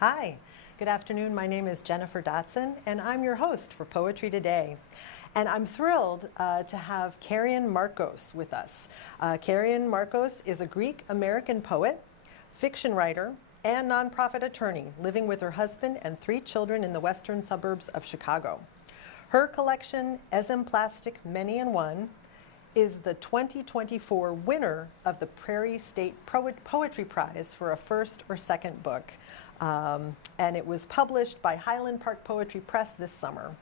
Hi, good afternoon. My name is Jennifer Dotson, and I'm your host for Poetry Today. And I'm thrilled to have Karian Markos with us. Karian Markos is a Greek-American poet, fiction writer, and nonprofit attorney living with her husband and 3 children in the western suburbs of Chicago. Her collection, Exemplastic Many in One, is the 2024 winner of the Prairie State Poetry Prize for a first or second book. And it was published by Highland Park Poetry Press this summer.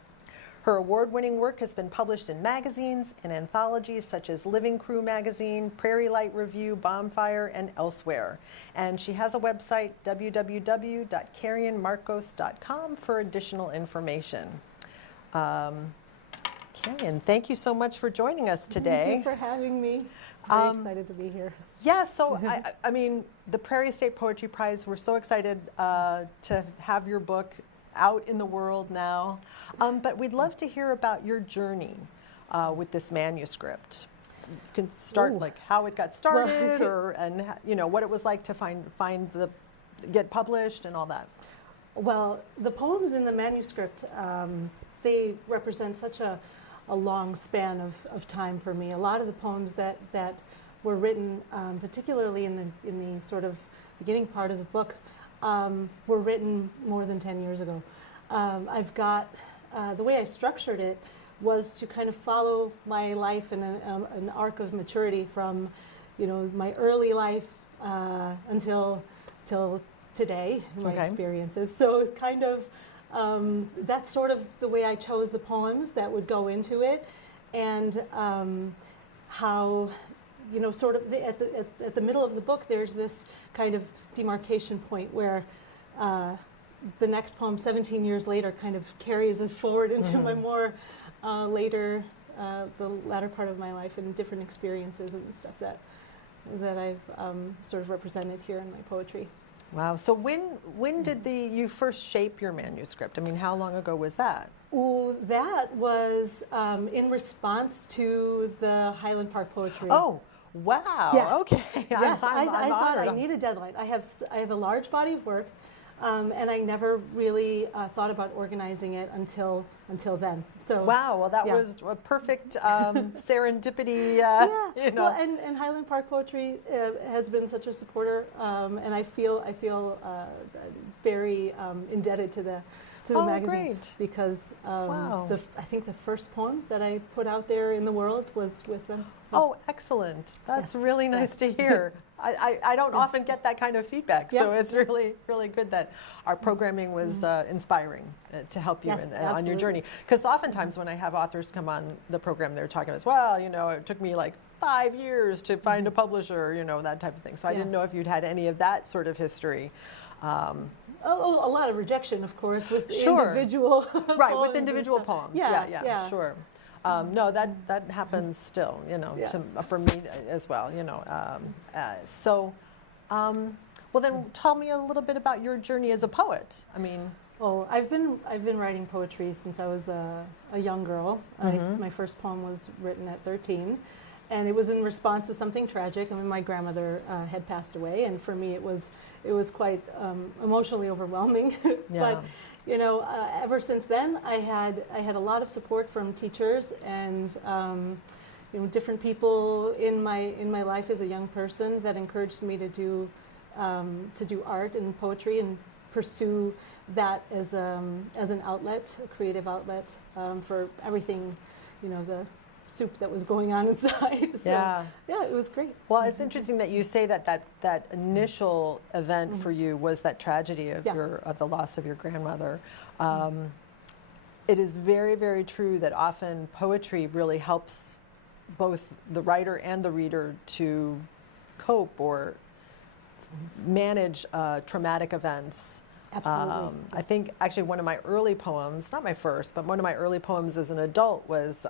Her award-winning work has been published in magazines and anthologies such as Living Crew Magazine, Prairie Light Review, Bonfire, and elsewhere. And she has a website, www.karianmarkos.com, for additional information. Karian, thank you so much for joining us today. Thank you for having me. Very excited to be here. Yeah, so I mean, the Prairie State Poetry Prize, we're so excited to have your book out in the world now. But we'd love to hear about your journey with this manuscript. You can start like how it got started, and you know what it was like to get published and all that. Well, the poems in the manuscript, they represent such a long span of time for me. A lot of the poems that were written, particularly in the sort of beginning part of the book, were written more than 10 years ago. I've got, the way I structured it was to kind of follow my life in an arc of maturity from, you know, my early life until today, my experiences. So it kind of, that's sort of the way I chose the poems that would go into it, and how, you know, sort of at the middle of the book, there's this kind of demarcation point where the next poem, 17 years later, kind of carries us forward into my more later, the latter part of my life, and different experiences and stuff that I've sort of represented here in my poetry. Wow. So when did you first shape your manuscript? I mean, how long ago was that? Ooh, that was in response to the Highland Park Poetry. Oh, wow. Yes. Okay. Yes, I'm I thought honored. I need a deadline. I have a large body of work, and I never really thought about organizing it until then. So wow. Well, that was a perfect serendipity. You know. Well, and Highland Park Poetry has been such a supporter, and I feel very indebted to the magazine, because I think the first poem that I put out there in the world was with them. So. Oh, excellent. That's really nice to hear. I don't often get that kind of feedback, so it's really, really good that our programming was inspiring to help you on your journey. Because oftentimes when I have authors come on the program, they're talking as well, you know, it took me like 5 years to find a publisher, you know, that type of thing. So I didn't know if you'd had any of that sort of history. A lot of rejection, of course, with individual poems. With individual poems. Yeah, sure. No, that happens still, you know, for me as well, you know. Well, then tell me a little bit about your journey as a poet. I mean. Oh, I've been writing poetry since I was a young girl. My first poem was written at 13. And it was in response to something tragic. I mean, my grandmother had passed away, and for me it was quite emotionally overwhelming. But you know, ever since then, I had a lot of support from teachers and you know, different people in my life as a young person that encouraged me to do art and poetry and pursue that as an outlet, a creative outlet for everything, you know, the soup that was going on inside. So, yeah, it was great. Well, it's interesting that you say that initial event for you was that tragedy of the loss of your grandmother. It is very, very true that often poetry really helps both the writer and the reader to cope or manage traumatic events. Absolutely. I think actually one of my early poems, not my first, but one of my early poems as an adult was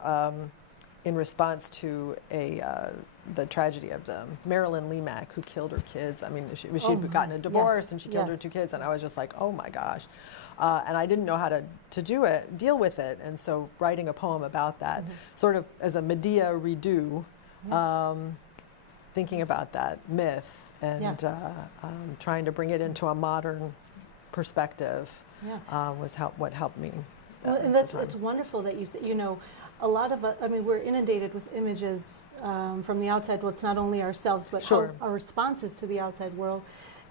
in response to the tragedy of Marilyn Lemack, who killed her kids. I mean, she'd gotten a divorce and she killed her 2 kids, and I was just like, oh my gosh. And I didn't know how to deal with it, and so writing a poem about that, sort of as a Medea redo, thinking about that myth and trying to bring it into a modern perspective Yeah. was what helped me. Well, and at the time. it's wonderful that you say, you know, a lot of, I mean, we're inundated with images from the outside. Well, it's not only ourselves, but Sure. our responses to the outside world,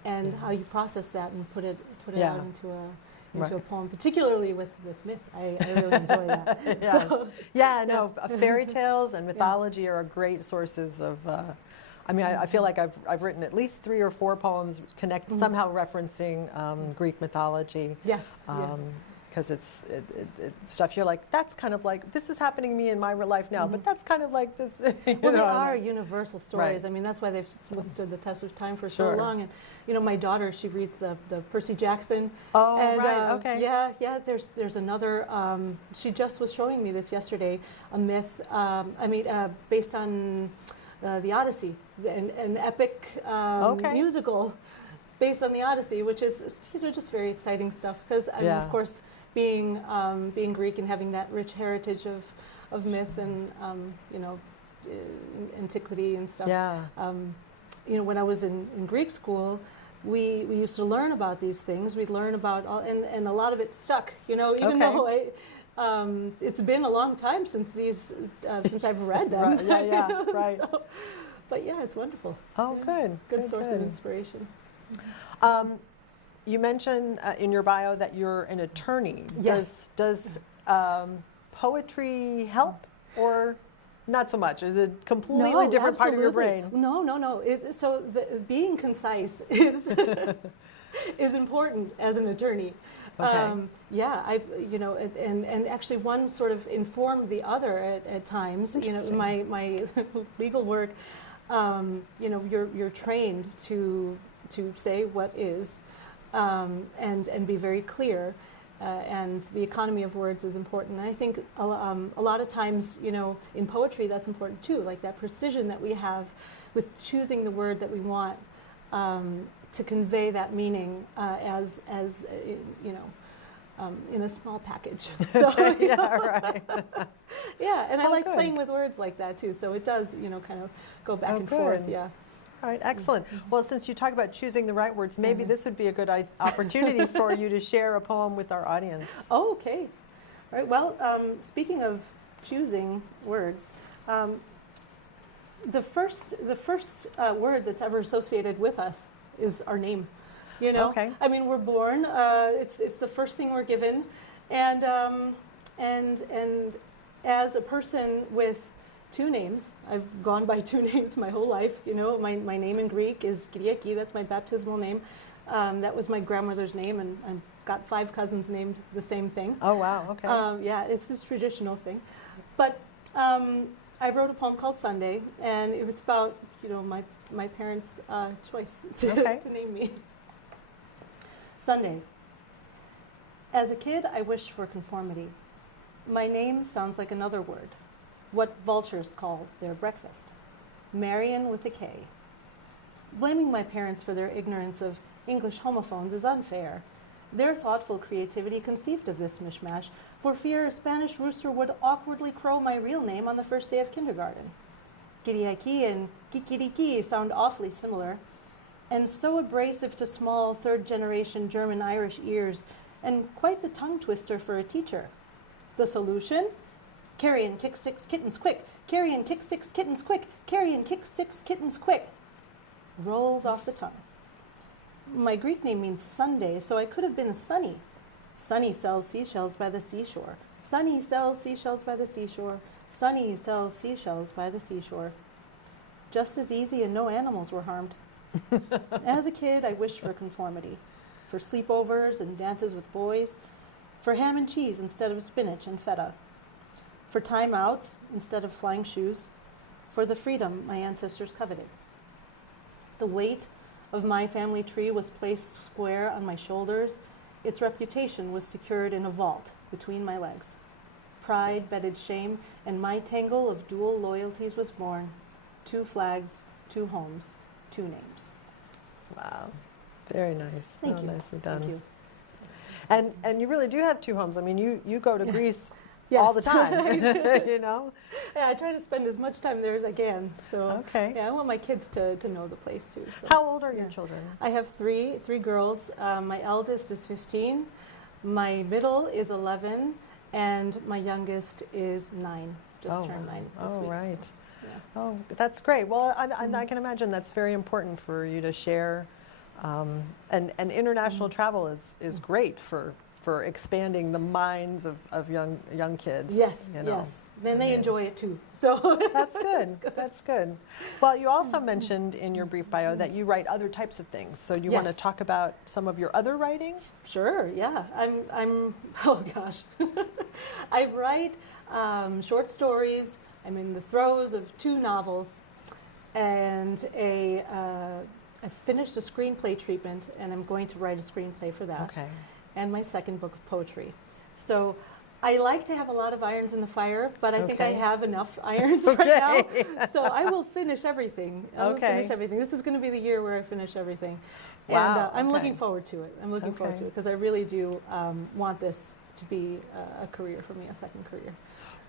and how you process that and put it Yeah. out into a Right. poem, particularly with myth. I really enjoy that. Yes. So, Yeah, no, fairy tales and mythology are great sources of. I mean, I feel like I've written at least 3 or 4 poems somehow referencing Greek mythology. yes. Because it's stuff you're like, that's kind of like, this is happening to me in my real life now, but that's kind of like this. Well, they are universal stories. Right. I mean, that's why they've withstood the test of time for Sure. so long. And you know, my daughter, she reads the Percy Jackson. Oh, and, right, okay. Yeah. There's another. She just was showing me this yesterday. A myth. Based on the Odyssey, an epic musical based on the Odyssey, which is just very exciting stuff. Because I mean, of course, being Greek and having that rich heritage of myth and antiquity and stuff. Yeah. When I was in Greek school, we used to learn about these things. We'd learn about and a lot of it stuck. Even though it's been a long time since I've read them. Right. Yeah. Right. So, but yeah, it's wonderful. Oh, good. It's a good source of inspiration. You mentioned in your bio that you're an attorney. Yes. Does poetry help or not so much? Is it a completely different part of your brain? No. Being concise is is important as an attorney. Okay. And actually one sort of informed the other at times. My legal work. You're trained to say what is, and be very clear, and the economy of words is important. And I think a lot of times, in poetry, that's important too. Like that precision that we have with choosing the word that we want to convey that meaning in a small package. So, Right. Yeah, and I like good. playing with words like that too. So it does, kind of go back and forth. Good. Yeah. All right, excellent. Well, since you talk about choosing the right words, maybe this would be a good opportunity for you to share a poem with our audience. Oh, okay. All right. Well, speaking of choosing words, the first word that's ever associated with us is our name. Okay. I mean, we're born. It's the first thing we're given, and as a person with 2 names, I've gone by 2 names my whole life. My name in Greek is Kyriaki. That's my baptismal name. That was my grandmother's name, and I've got 5 cousins named the same thing. Oh wow. Okay. Yeah, it's this traditional thing. But I wrote a poem called Sunday, and it was about my parents' choice to name me. Sunday. As a kid, I wished for conformity. My name sounds like another word, what vultures call their breakfast. Marion with a K. Blaming my parents for their ignorance of English homophones is unfair. Their thoughtful creativity conceived of this mishmash for fear a Spanish rooster would awkwardly crow my real name on the first day of kindergarten. Kiriaki and Kikiriki sound awfully similar, and so abrasive to small third-generation German-Irish ears, and quite the tongue twister for a teacher. The solution? Carry and kick 6 kittens quick. Carry and kick 6 kittens quick. Carry and kick 6 kittens quick. Rolls off the tongue. My Greek name means Sunday, so I could have been Sunny. Sunny sells seashells by the seashore. Sunny sells seashells by the seashore. Sunny sells seashells by the seashore. Just as easy, and no animals were harmed. As a kid, I wished for conformity, for sleepovers and dances with boys, for ham and cheese instead of spinach and feta, for timeouts instead of flying shoes, for the freedom my ancestors coveted. The weight of my family tree was placed square on my shoulders. Its reputation was secured in a vault between my legs. Pride bedded shame, and my tangle of dual loyalties was born. 2 flags, 2 homes, 2 names. Wow. Very nice. Thank you. Nicely done. Thank you. And you really do have 2 homes. I mean, you go to Greece Yes. all the time, you know? Yeah, I try to spend as much time there as I can. So Okay. yeah, I want my kids to know the place too. So. How old are your children? I have three girls. My eldest is 15, my middle is 11, and my youngest is 9. Just turned 9 this week. Right. So, yeah. Oh, that's great. Well, I can imagine that's very important for you to share. And international travel is great for expanding the minds of young kids. Yes, you know. yes. Then they enjoy it too. So That's good. That's good. Well, you also mentioned in your brief bio that you write other types of things. So do you want to Yes. talk about some of your other writings? Sure, yeah. I'm oh gosh. I write short stories. I'm in the throes of 2 novels, and I finished a screenplay treatment, and I'm going to write a screenplay for that. Okay. And my second book of poetry. So I like to have a lot of irons in the fire, but I think I have enough irons right now. So I will finish everything. I will finish everything. This is going to be the year where I finish everything. Wow, And I'm looking forward to it. I'm looking forward to it because I really do want this to be a career for me, a second career.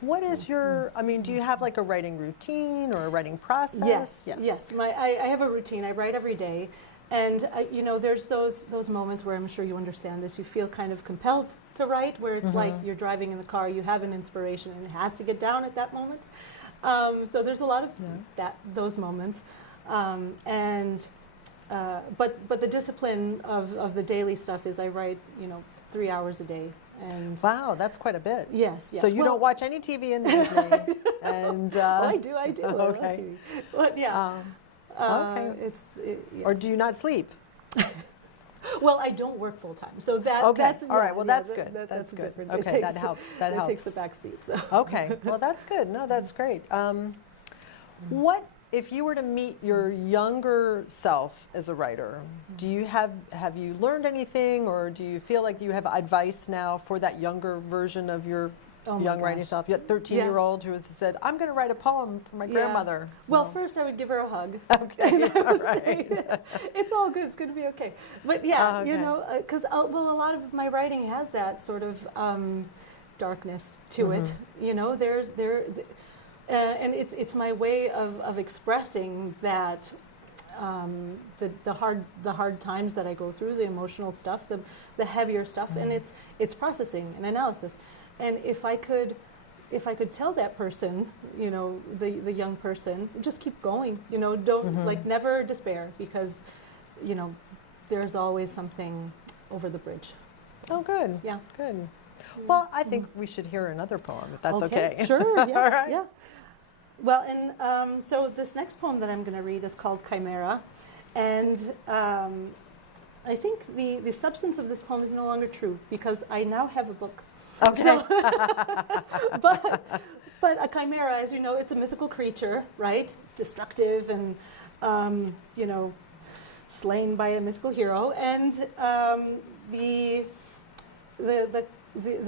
What is your, I mean, do you have like a writing routine or a writing process? Yes. I have a routine. I write every day. And you know, there's those moments where I'm sure you understand this. You feel kind of compelled to write, where it's like you're driving in the car, you have an inspiration, and it has to get down at that moment. So there's a lot of those moments, but the discipline of the daily stuff is I write 3 hours a day. And wow, that's quite a bit. Yes. So you don't watch any TV in the evening, and I do. I love Okay. TV. But yeah. Okay. Or do you not sleep? Well, I don't work full time, so that's all right. Well, that's good. That's good. Different. Okay, that helps. That helps. takes the back seat. So. Okay. Well, that's good. No, that's great. What if you were to meet your younger self as a writer? Do you have you learned anything, or do you feel like you have advice now for that younger version of your young writing self? You had 13-year-old who has said, "I'm going to write a poem for my grandmother." Well, first I would give her a hug. Okay. All right. It's all good. It's going to be okay. But yeah, because a lot of my writing has that sort of darkness to it. You know, and it's my way of expressing that the hard times that I go through, the emotional stuff, the heavier stuff, and it's processing and analysis. And if I could tell that person, the young person, just keep going, don't like never despair, because, there's always something over the bridge. Oh, good. Yeah. Good. Well, I think we should hear another poem, if that's okay. Sure. Yes. All right. Yeah. Well, and so this next poem that I'm going to read is called Chimera, and I think the substance of this poem is no longer true, because I now have a book. Okay. So, but a chimera, as you know, it's a mythical creature, right? Destructive and, slain by a mythical hero. And the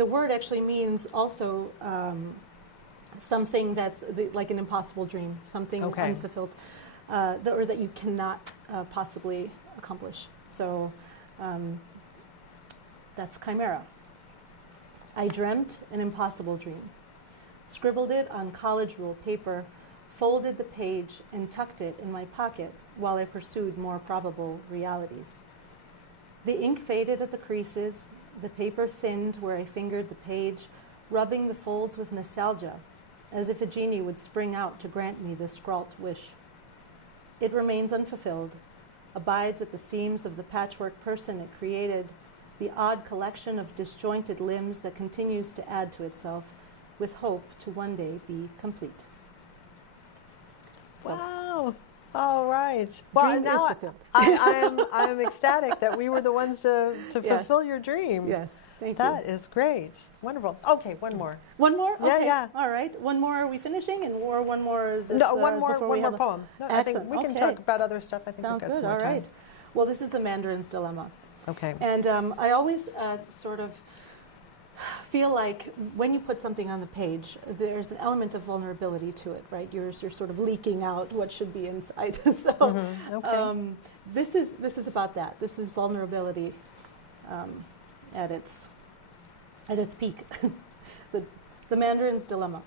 word actually means also something that's like an impossible dream, something unfulfilled, or that you cannot possibly accomplish. So that's chimera. I dreamt an impossible dream, scribbled it on college rule paper, folded the page and tucked it in my pocket while I pursued more probable realities. The ink faded at the creases, the paper thinned where I fingered the page, rubbing the folds with nostalgia, as if a genie would spring out to grant me this scrawled wish. It remains unfulfilled, abides at the seams of the patchwork person it created, the odd collection of disjointed limbs that continues to add to itself, with hope to one day be complete. So, wow. All right. Well, dream now is fulfilled. I am ecstatic that we were the ones to fulfill your dream. Yes. Thank you. That is great. Wonderful. Okay, one more. One more? Yeah, Okay. yeah. All right. One more, are we finishing? Or one more is this? No, one more before we have poem. No, I think we can talk about other stuff. I think Sounds we've got good. some more All time. right. Well, this is the Mandarin's Dilemma. Okay. And I always sort of feel like when you put something on the page, there's an element of vulnerability to it, right? You're sort of leaking out what should be inside. So Okay. this is about that. This is vulnerability at its peak. The Mandarin's Dilemma.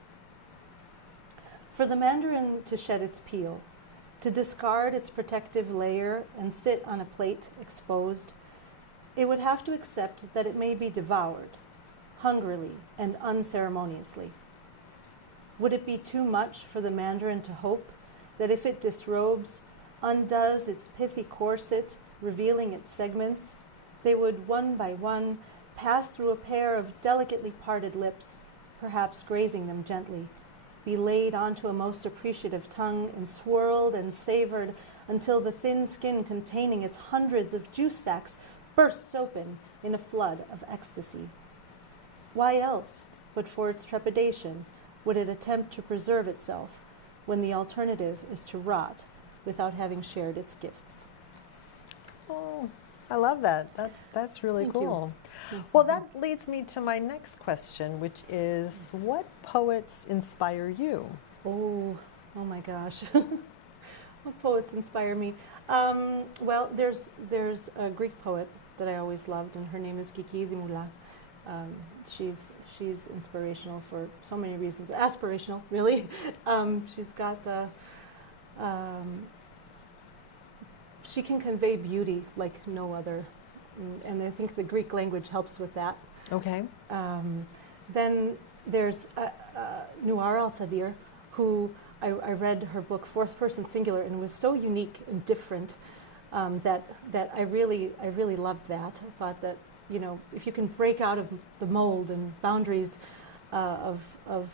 For the mandarin to shed its peel, to discard its protective layer and sit on a plate exposed, it would have to accept that it may be devoured, hungrily and unceremoniously. Would it be too much for the mandarin to hope that if it disrobes, undoes its pithy corset, revealing its segments, they would one by one pass through a pair of delicately parted lips, perhaps grazing them gently, be laid onto a most appreciative tongue and swirled and savored until the thin skin containing its hundreds of juice sacs bursts open in a flood of ecstasy? Why else, but for its trepidation, would it attempt to preserve itself when the alternative is to rot without having shared its gifts? Oh, I love that. That's really Thank you. cool. Well, that leads me to my next question, which is, what poets inspire you? Oh my gosh. What poets inspire me? Well, there's a Greek poet that I always loved, and her name is Kiki Dimula. She's inspirational for so many reasons. Aspirational, really. She's got the... she can convey beauty like no other. And I think the Greek language helps with that. Okay. Then there's Nuar al-Sadir, who I read her book, Fourth Person Singular, and it was so unique and different that I really loved that. I thought that, you know, if you can break out of the mold and boundaries of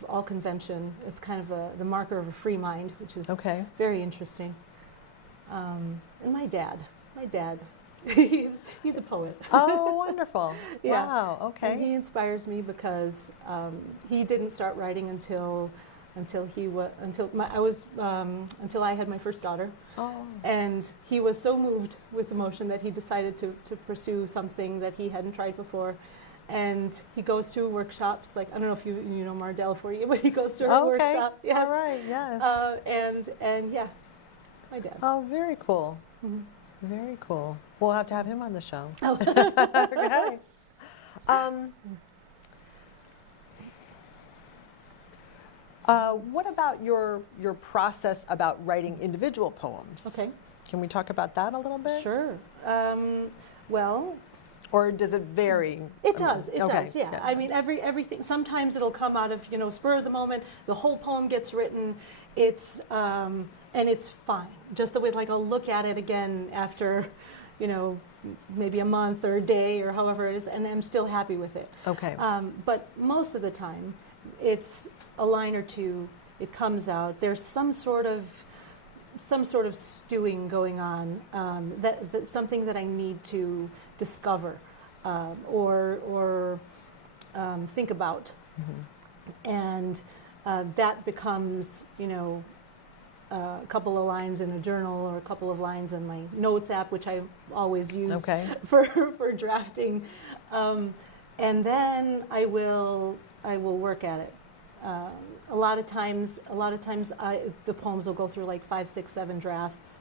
all convention, it's kind of the marker of a free mind, which is very interesting. And my dad, he's a poet. Oh, wonderful! Yeah. Wow. Okay. And he inspires me because he didn't start writing until I had my first daughter. Oh. And he was so moved with emotion that he decided to pursue something that he hadn't tried before. And he goes to workshops, like, I don't know if you know Mardell for you, but he goes to a workshop. Yes. All right. Yes. And yeah, my dad. Oh, very cool. Mm-hmm. Very cool. We'll have to have him on the show. Oh. Okay. What about your process about writing individual poems? Okay. Can we talk about that a little bit? Sure. Well, or does it vary? it does. It Okay, does. Yeah. yeah. I mean, everything. Sometimes it'll come out of spur of the moment. The whole poem gets written. It's and it's fine. Just the way, like, I'll look at it again after, maybe a month or a day or however it is, and I'm still happy with it. Okay. But most of the time, it's a line or two. It comes out. There's some sort of stewing going on. That's something that I need to discover or think about, and that becomes a couple of lines in a journal or a couple of lines in my notes app, which I always use for drafting, and then I will work at it. A lot of times, the poems will go through like 5, 6, 7 drafts.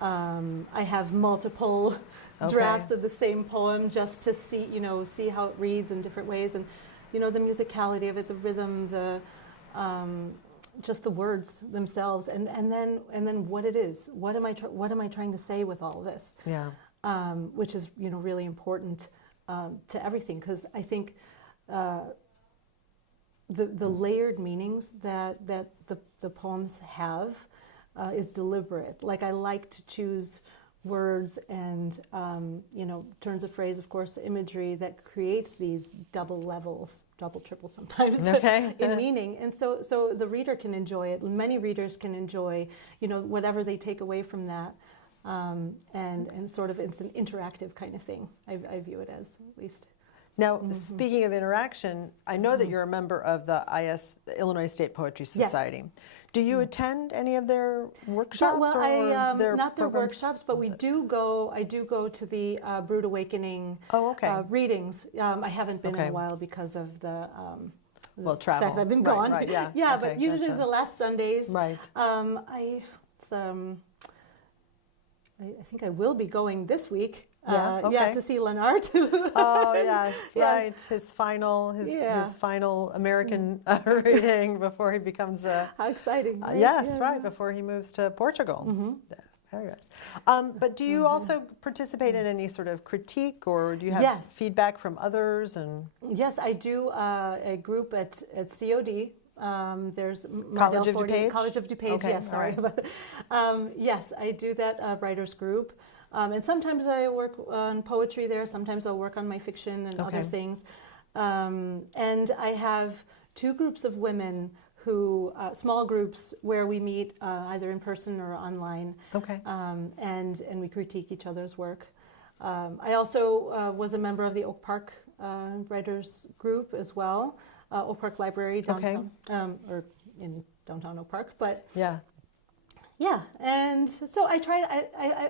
I have multiple drafts of the same poem just to see how it reads in different ways, and the musicality of it, the rhythm, the just the words themselves, and then what it is. What am I trying to say with all of this? Yeah. Which is really important to everything, because I think the layered meanings that the poems have is deliberate. Like, I like to choose words and turns of phrase, of course, imagery that creates these double levels, double, triple sometimes in meaning. And so the reader can enjoy it. Many readers can enjoy whatever they take away from that, and sort of it's an interactive kind of thing. I view it as, at least. Now, speaking of interaction, I know that you're a member of the Illinois State Poetry Society. Yes. Do you attend any of their workshops? Well, or their not their programs? workshops, but I do go to the Brood Awakening readings. I haven't been in a while because of the travel. fact that I've been gone. Right, yeah. Yeah, but usually the last Sundays. Right. I think I will be going this week. Yeah, okay. Yeah, to see Leonard. Oh yes, Yeah. right. His final American reading before he becomes a How exciting! Right? yes, Yeah, right, yeah. before he moves to Portugal. Yeah, very nice. But do you Mm-hmm. also participate in any sort of critique, or do you have Yes. feedback from others? And Yes, I do a group at COD. There's College Mardel of 40 DuPage? College of DuPage. Okay, Yes, all sorry right. about that. Yes, I do that writers group, and sometimes I work on poetry there. Sometimes I'll work on my fiction and other Okay. things. And I have two groups of women who small groups where we meet either in person or online. Okay. And we critique each other's work. I also was a member of the Oak Park Writers Group as well, Oak Park Library downtown, or in downtown Oak Park. But Yeah. yeah, and so I try.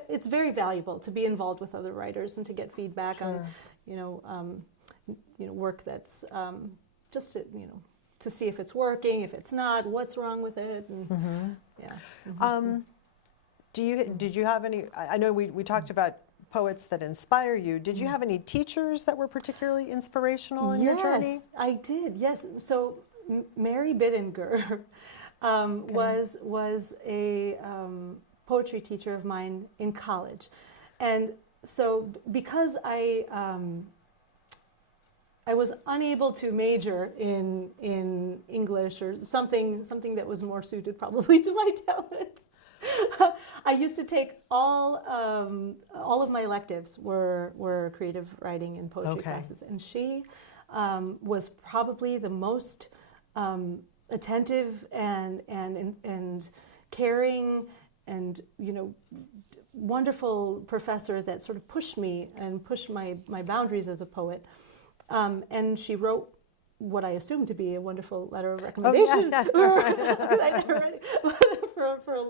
It's very valuable to be involved with other writers and to get feedback on, work that's just to see if it's working, if it's not, what's wrong with it, and yeah. Did you have any? I know we talked about poets that inspire you. Did you have any teachers that were particularly inspirational in your journey? Yes, I did. Yes. So Mary Bittinger was a poetry teacher of mine in college, and so because I was unable to major in English or something that was more suited probably to my talents. I used to take all of my electives were creative writing and poetry classes, and she was probably the most attentive and caring and wonderful professor that sort of pushed me and pushed my boundaries as a poet. And she wrote what I assumed to be a wonderful letter of recommendation. I never read it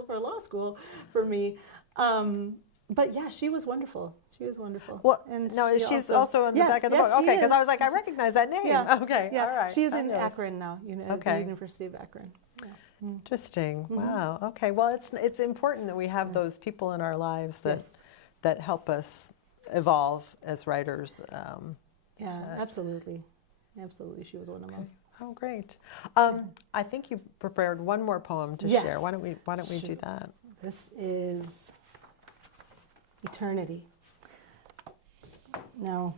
for law school for me. But yeah, she was wonderful. She was wonderful. Well, and no, she she's also on the yes, back of the yes, book. she Okay, because I is. was like, I recognize that name. Yeah. Okay, Yeah. all right. She is in Fabulous. Akron now, at Okay. the University of Akron. Yeah. Interesting. Wow. Okay. Well, it's important that we have those people in our lives that Yes. that help us evolve as writers. Yeah, absolutely. Absolutely. She was one of them. Oh, great. I think you prepared one more poem to Yes. share. Why don't we do Sure. that? This is Eternity. Now,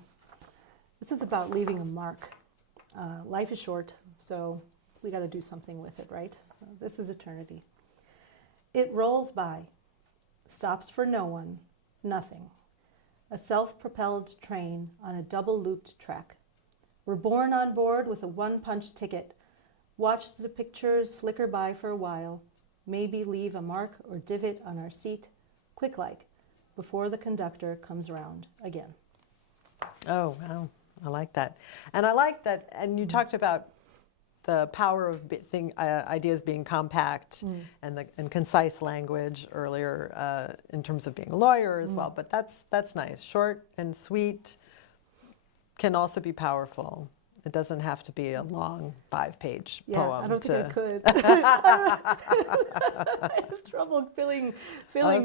this is about leaving a mark. Life is short, so we got to do something with it, right? This is eternity. It rolls by, stops for no one, nothing. A self-propelled train on a double-looped track. We're born on board with a one-punch ticket. Watch the pictures flicker by for a while. Maybe leave a mark or divot on our seat, quick-like, before the conductor comes around again. Oh, wow. I like that. And I like that. And you talked about the power of ideas being compact and concise language earlier in terms of being a lawyer as well. But that's nice. Short and sweet can also be powerful. It doesn't have to be a long 5-page Yeah, poem. I don't think I could. I have trouble filling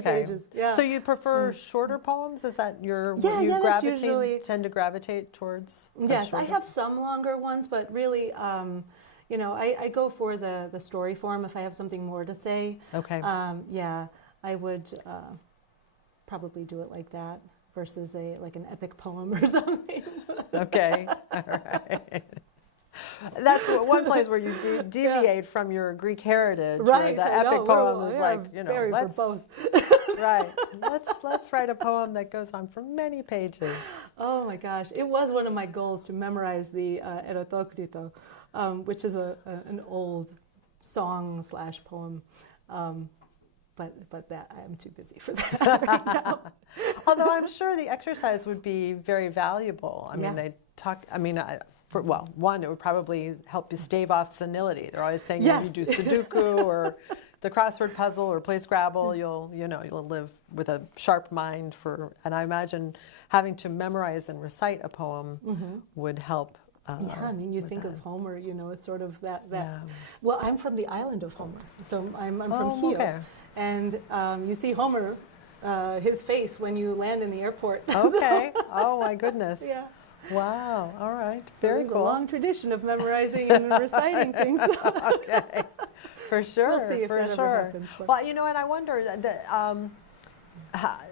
pages. Yeah. So you prefer shorter poems? Is that your Yeah, what you yeah, that's usually- tend to gravitate towards? Yes, I have some longer ones, but really, I go for the story form if I have something more to say. Okay. Yeah, I would probably do it like that versus like an epic poem or something. Okay. All right. That's one place where you do deviate from your Greek heritage, Right, where the I epic know. poem is Yeah, like, very for let's both. right. Let's write a poem that goes on for many pages. Oh my gosh, it was one of my goals to memorize the Erotokrito, which is an old song/poem. But that I'm too busy for that right now. Although I'm sure the exercise would be very valuable. I mean, Yeah. they talk. I mean, one, it would probably help you stave off senility. They're always saying Yes. if you do Sudoku or the crossword puzzle or play Scrabble, you'll live with a sharp mind and I imagine having to memorize and recite a poem would help. Yeah, I mean, you with think that. of Homer, as sort of that. Yeah. Well, I'm from the island of Homer, so I'm from Oh, Chios, okay. and you see Homer his face when you land in the airport. Okay. Oh my goodness. Yeah. Wow. All right. So Very there's cool. a long tradition of memorizing and reciting things. Okay. For sure. We'll see if for that ever sure. happens, but- Well, you know, and I wonder that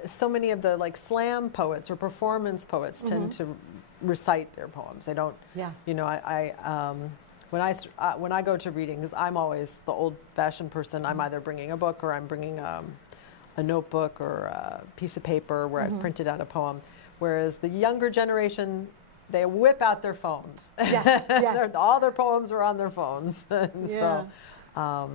so many of the like slam poets or performance poets tend to recite their poems. They don't. Yeah. You know, when I go to readings, I'm always the old-fashioned person. I'm either bringing a book or I'm bringing a notebook or a piece of paper where I've printed out a poem. Whereas the younger generation, they whip out their phones. Yes, yes. All their poems are on their phones. And Yeah. so,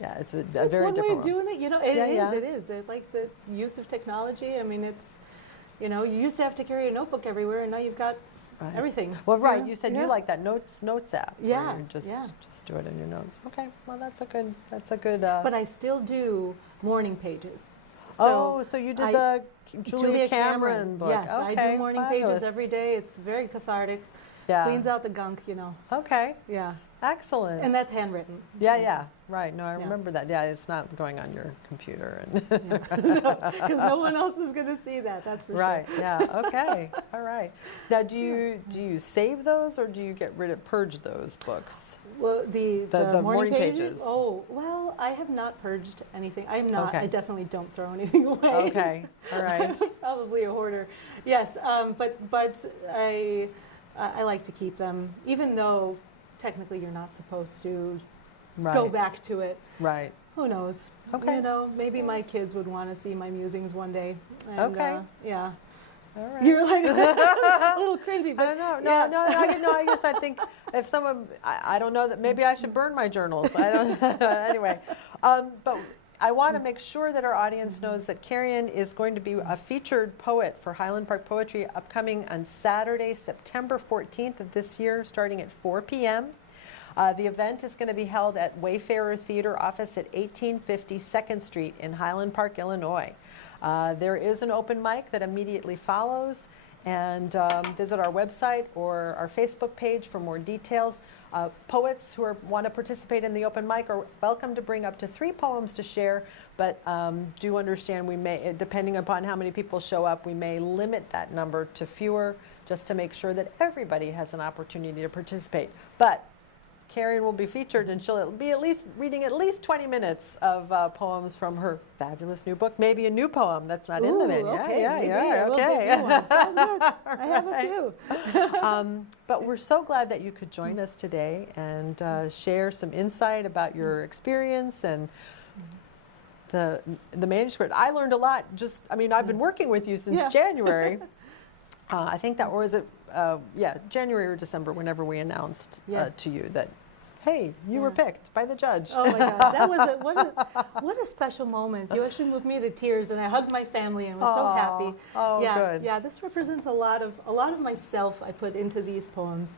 yeah, it's a It's very one way different of doing it. You know, it Yeah, is. yeah. It is. It, like the use of technology. I mean, it's, you know, you used to have to carry a notebook everywhere, and now you've got Right. everything. Well, right. Yeah, You said yeah. you like that notes app. where Yeah, you just yeah. do it in your notes. Okay. Well, that's a good. But I still do morning pages. So you did I- the Julia Cameron book. Yes, I Okay, do morning fabulous. pages every day. It's very cathartic. Yeah. Cleans out the gunk, you know. Okay. Yeah. Excellent. And that's handwritten. yeah. Right. No, I Yeah. remember that. Yeah, it's not going on your computer. And Because no one else is going to see that. That's for right. sure. Yeah. Okay. All right. Now, do you save those or do you purge those books? Well, the The morning morning pages? pages. Oh, well, I have not purged anything. I'm not. Okay. I definitely don't throw anything away. Okay. All right. Probably a hoarder. Yes, but I like to keep them, even though technically you're not supposed to Right. go back to it. Right. Who knows? Okay. You know, maybe my kids would want to see my musings one day. And, Okay. Yeah. All right. You're like a little cringy, I but don't know. yeah. No, I guess I think if someone, I don't know, that maybe I should burn my journals. I don't. Anyway, but I want to make sure that our audience knows that Karian is going to be a featured poet for Highland Park Poetry upcoming on Saturday, September 14th of this year, starting at 4 p.m. The event is going to be held at Wayfarer Theater Office at 1850 2nd Street in Highland Park, Illinois. There is an open mic that immediately follows, and visit our website or our Facebook page for more details. Poets who want to participate in the open mic are welcome to bring up to 3 poems to share, but do understand we may, depending upon how many people show up, we may limit that number to fewer just to make sure that everybody has an opportunity to participate. But Karian will be featured, and she'll be at least reading at least 20 minutes of poems from her fabulous new book. Maybe a new poem that's not in the menu. Okay, Yeah, maybe. yeah, We'll okay. do one. Sounds good. I have a few. But we're so glad that you could join us today and share some insight about your experience and the manuscript. I learned a lot. I've been working with you since Yeah. January. I think that was it. January or December, whenever we announced Yes. to you that, hey, you were picked by the judge. Oh my God, that was what a special moment. You actually moved me to tears, and I hugged my family and was so happy. Oh, yeah, good. yeah. This represents a lot of myself I put into these poems.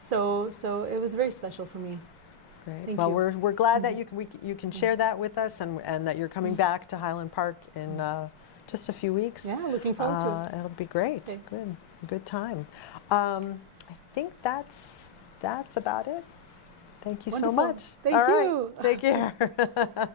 So it was very special for me. Great. Thank Well, you. we're glad that you can share that with us, and that you're coming back to Highland Park in just a few weeks. Yeah, looking forward to it. It'll be great. Okay. Good time. I think that's about it. Thank you so Wonderful. much. Thank All right. you. Take care.